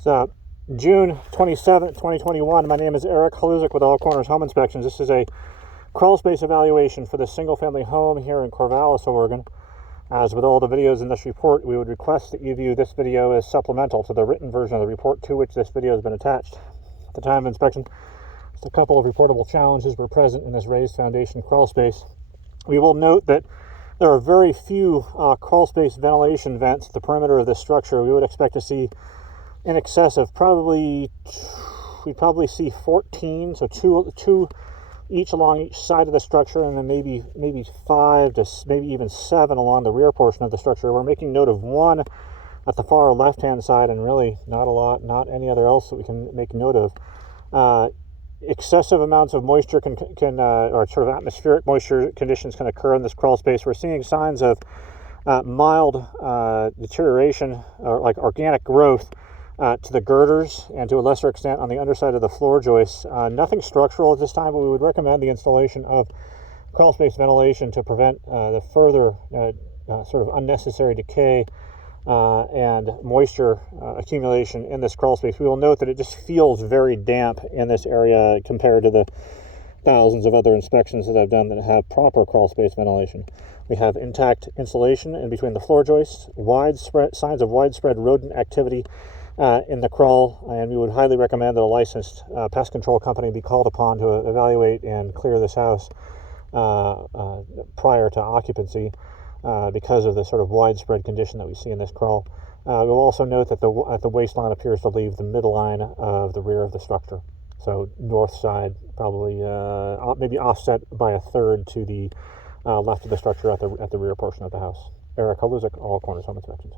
So, June 27th, 2021. My name is Eric Haluzik with All Corners Home Inspections. This is a crawl space evaluation for the single-family home here in Corvallis, Oregon. As with all the videos in this report, we would request that you view this video as supplemental to the written version of the report to which this video has been attached. At the time of inspection, just a couple of reportable challenges were present in this raised foundation crawl space. We will note that there are very few crawl space ventilation vents at the perimeter of this structure. We would expect to see in excess of we'd probably see 14, so two each along each side of the structure, and then maybe 5 to maybe even 7 along the rear portion of the structure. We're making note of one at the far left-hand side, and really not any other else that we can make note of. Excessive amounts of moisture or sort of atmospheric moisture conditions can occur in this crawl space. We're seeing signs of mild deterioration, or like organic growth, to the girders and to a lesser extent on the underside of the floor joists. Nothing structural at this time, but we would recommend the installation of crawl space ventilation to prevent the further sort of unnecessary decay and moisture accumulation in this crawl space. We will note that it just feels very damp in this area compared to the thousands of other inspections that I've done that have proper crawl space ventilation. We have intact insulation in between the floor joists, signs of widespread rodent activity in the crawl, and we would highly recommend that a licensed pest control company be called upon to evaluate and clear this house prior to occupancy because of the sort of widespread condition that we see in this crawl. We'll also note that the waistline appears to leave the midline of the rear of the structure. So north side, probably maybe offset by a third to the left of the structure at the rear portion of the house. Eric Haluzik, All Corners Home Inspections.